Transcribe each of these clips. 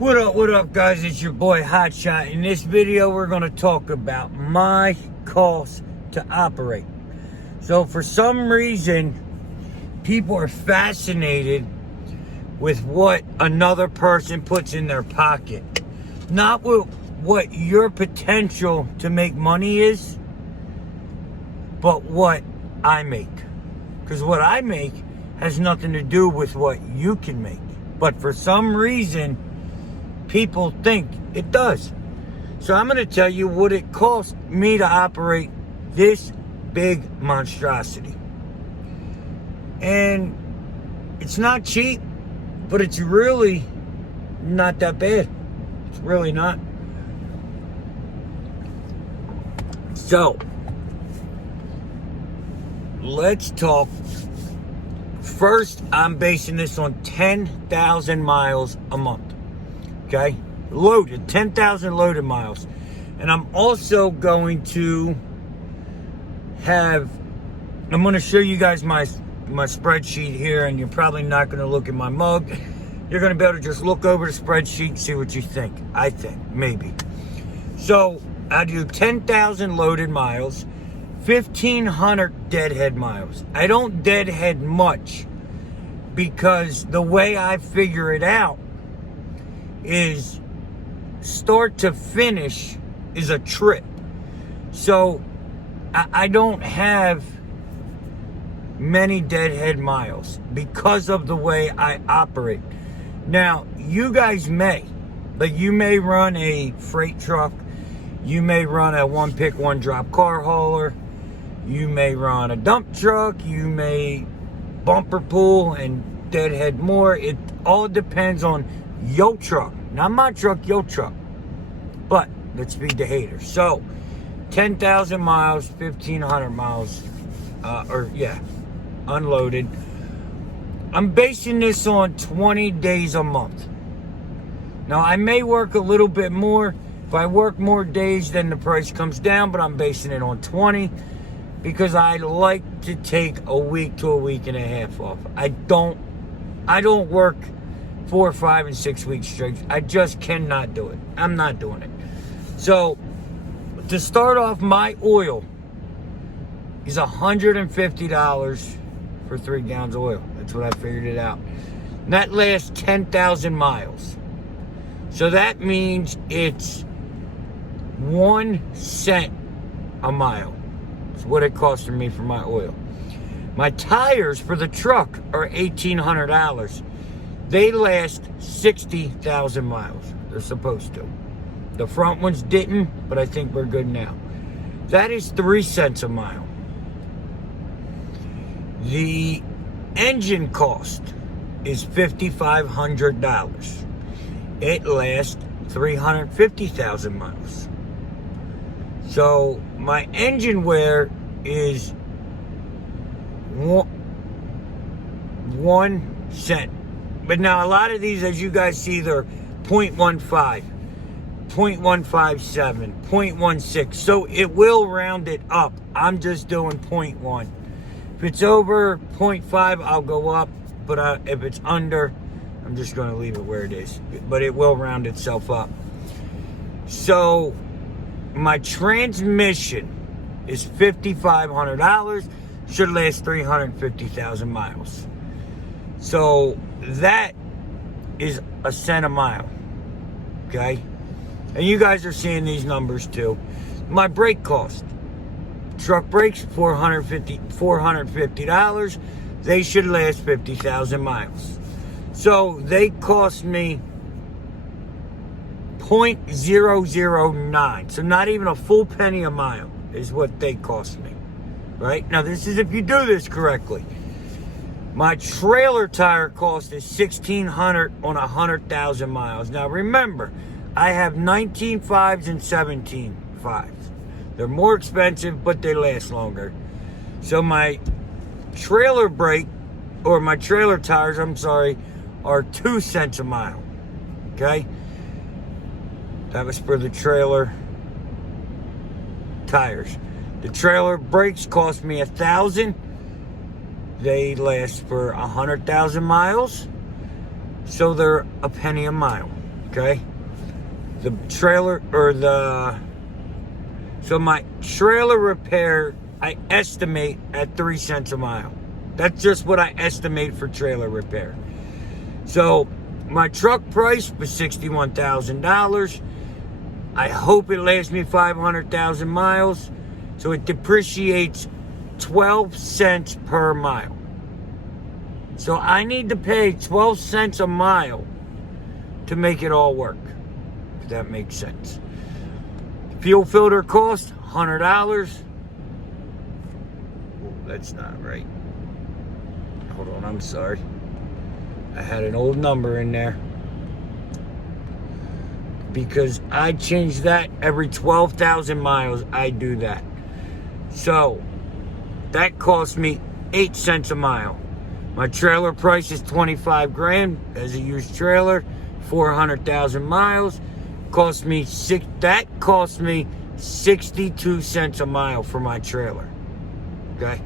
What up, guys? It's your boy Hotshot. In this video, we're going to talk about my cost to operate. So, for some reason, people are fascinated with what another person puts in their pocket. Not with what your potential to make money is, but what I make. Because what I make has nothing to do with what you can make. But for some reason, people think it does. So I'm going to tell you what it cost me to operate this big monstrosity. And it's not cheap, but it's really not that bad. It's really not. So, let's talk. First, I'm basing this on 10,000 miles a month. Okay? Loaded. 10,000 loaded miles. And I'm also going to I'm going to show you guys my spreadsheet here, and you're probably not going to look at my mug. You're going to be able to just look over the spreadsheet and see what you think. I think. Maybe. So, I do 10,000 loaded miles. 1,500 deadhead miles. I don't deadhead much because the way I figure it out is start to finish is a trip. So I don't have many deadhead miles because of the way I operate. Now, you guys may, like you may run a freight truck, you may run a one pick, one drop car hauler, you may run a dump truck, you may bumper pull and deadhead more. It all depends on your truck. Not my truck, your truck. But let's feed the haters. So, 10,000 miles, 1,500 miles, unloaded. I'm basing this on 20 days a month. Now, I may work a little bit more. If I work more days, then the price comes down, but I'm basing it on 20 because I like to take a week to a week and a half off. I don't work 4, 5, and 6 weeks straight. I just cannot do it. I'm not doing it. So, to start off, my oil is $150 for 3 gallons of oil. That's what I figured it out. And that lasts 10,000 miles. So that means it's 1 cent a mile. That's what it costed me for my oil. My tires for the truck are $1,800. They last 60,000 miles. They're supposed to. The front ones didn't, but I think we're good now. That is 3 cents a mile. The engine cost is $5,500. It lasts 350,000 miles. So my engine wear is 1 cent. But now a lot of these, as you guys see, they're 0.15, 0.157, 0.16. So it will round it up. I'm just doing 0.1. If it's over 0.5, I'll go up. But if it's under, I'm just going to leave it where it is. But it will round itself up. So my transmission is $5,500. Should last 350,000 miles. So that is a cent a mile. Okay? And you guys are seeing these numbers too. My brake cost. Truck brakes, $450. They should last 50,000 miles. So they cost me 0.009. So not even a full penny a mile is what they cost me. Right? Now this is if you do this correctly. My trailer tire cost is $1,600 on 100,000 miles. Now remember, I have 19 5s and 17 5s. They're more expensive, but they last longer. So my trailer brake, or my trailer tires, are 2 cents a mile. Okay? That was for the trailer tires. The trailer brakes cost me $1,000. They last for 100,000 miles. So they're a penny a mile. okay? The trailer, so my trailer repair, I estimate at 3 cents a mile. That's just what I estimate for trailer repair. So my truck price was $61,000. I hope it lasts me 500,000 miles. So it depreciates 12 cents per mile. So I need to pay 12 cents a mile to make it all work, if that makes sense. Fuel filter cost $100. Oh, that's not right. Hold on, I'm sorry. I had an old number in there. Because I change that every 12,000 miles, I do that. So that cost me 8 cents a mile. My trailer price is 25 grand as a used trailer, 400,000 miles. That cost me 62 cents a mile for my trailer. Okay?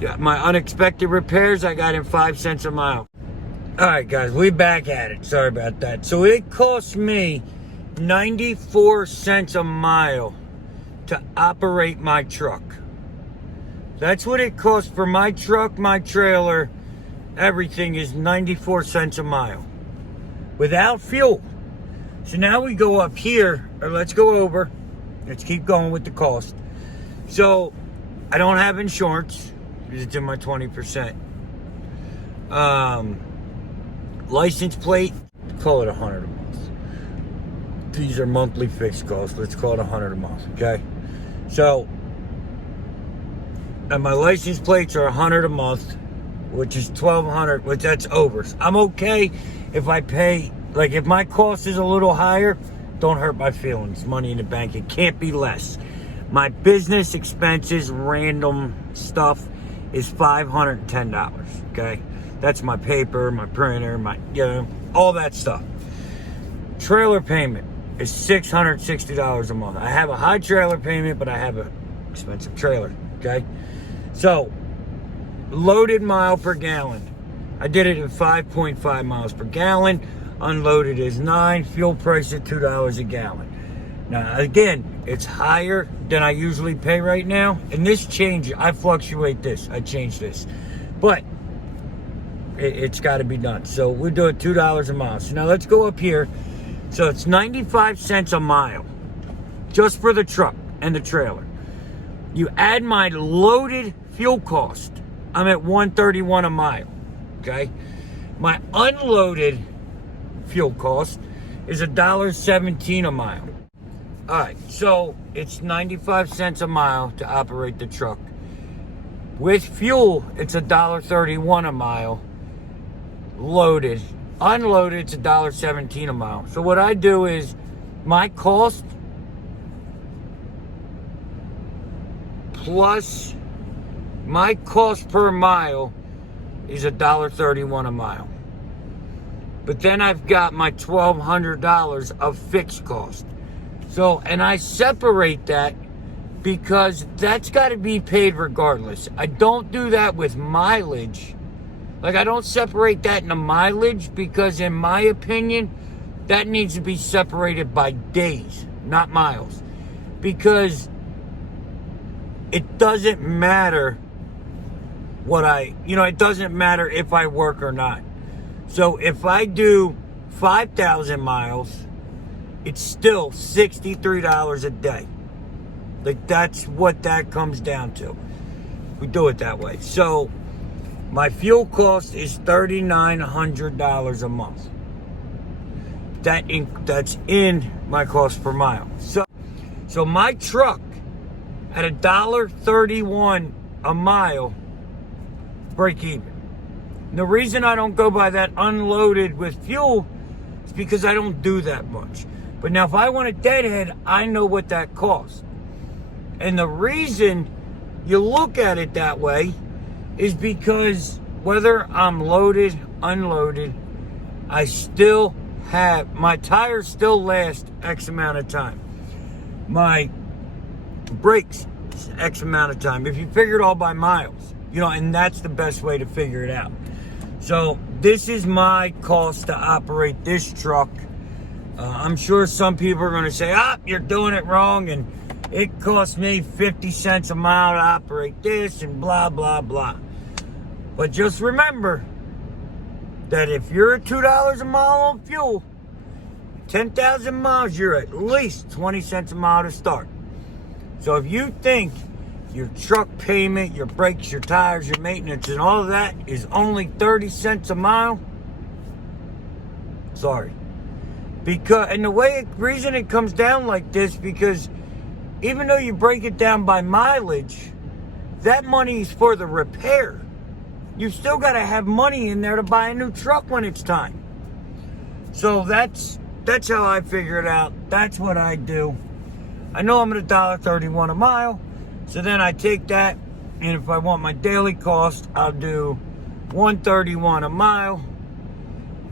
Yeah, my unexpected repairs, I got in 5 cents a mile. All right, guys, we back at it. Sorry about that. So it cost me 94 cents a mile to operate my truck. That's what it costs for my truck, my trailer, everything is 94 cents a mile without fuel. So now we go up here, or let's go over. Let's keep going with the cost. So I don't have insurance because it's in my 20%. License plate, call it $100 a month. These are monthly fixed costs. Let's call it $100 a month, okay? So, and my license plates are $100 a month, which is $1,200, which that's over. I'm okay if I pay, like if my cost is a little higher, don't hurt my feelings. Money in the bank, it can't be less. My business expenses, random stuff, is $510, okay? That's my paper, my printer, all that stuff. Trailer payment is $660 a month. I have a high trailer payment, but I have an expensive trailer, okay? So, loaded mile per gallon. I did it at 5.5 miles per gallon. Unloaded is 9. Fuel price at $2 a gallon. Now, again, it's higher than I usually pay right now. And this changes. I fluctuate this. I change this. But it's got to be done. So we do it $2 a mile. So now let's go up here. So it's 95 cents a mile just for the truck and the trailer. You add my loaded fuel cost, I'm at $131 a mile. Okay? My unloaded fuel cost is $1.17 a mile. All right, so it's 95 cents a mile to operate the truck. With fuel, it's $1.31 a mile. Loaded. Unloaded, it's $1.17 a mile. So what I do is my cost plus my cost per mile is $1.31 a mile. But then I've got my $1,200 of fixed cost. So, and I separate that because that's got to be paid regardless. I don't do that with mileage. Like, I don't separate that into mileage because, in my opinion, that needs to be separated by days, not miles. Because it doesn't matter it doesn't matter if I work or not. So if I do 5,000 miles, it's still $63 a day. Like, that's what that comes down to. We do it that way. So my fuel cost is $3,900 a month. That's in my cost per mile. So my truck at $1.31 a mile, break even. And the reason I don't go by that unloaded with fuel is because I don't do that much. But now if I want a deadhead, I know what that costs. And the reason you look at it that way is because whether I'm loaded, unloaded, I still have, my tires still last X amount of time. My brakes, X amount of time. If you figure it all by miles, and that's the best way to figure it out. So this is my cost to operate this truck. I'm sure some people are going to say, you're doing it wrong, and it cost me 50 cents a mile to operate this, and blah, blah, blah. But just remember that if you're at $2 a mile on fuel, 10,000 miles, you're at least 20 cents a mile to start. So if you think your truck payment, your brakes, your tires, your maintenance, and all of that is only 30 cents a mile, sorry. And the reason it comes down like this, because even though you break it down by mileage, that money is for the repair. You still got to have money in there to buy a new truck when it's time. So that's how I figure it out. That's what I do. I know I'm at $1.31 a mile. So then I take that, and if I want my daily cost, I'll do $1.31 a mile.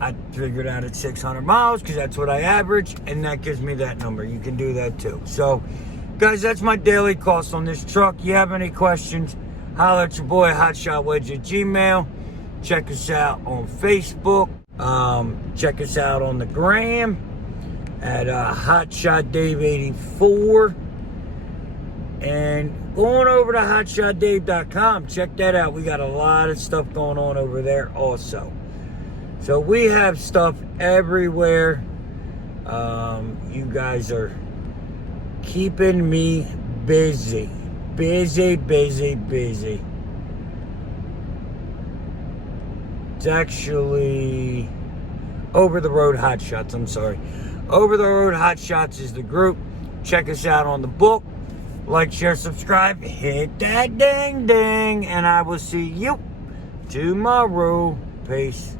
I figured out at 600 miles because that's what I average, and that gives me that number. You can do that too. So, guys, that's my daily cost on this truck. You have any questions, holler at your boy, HotshotWedge at Gmail. Check us out on Facebook. Check us out on the gram at Hotshot Dave 84. And going over to HotshotDave.com, check that out. We got a lot of stuff going on over there also. So we have stuff everywhere. You guys are keeping me busy. Busy, busy, busy. It's actually Over the Road Hotshots, I'm sorry. Over the Road Hotshots is the group. Check us out on the book. Like, share, subscribe, hit that ding ding, and I will see you tomorrow. Peace.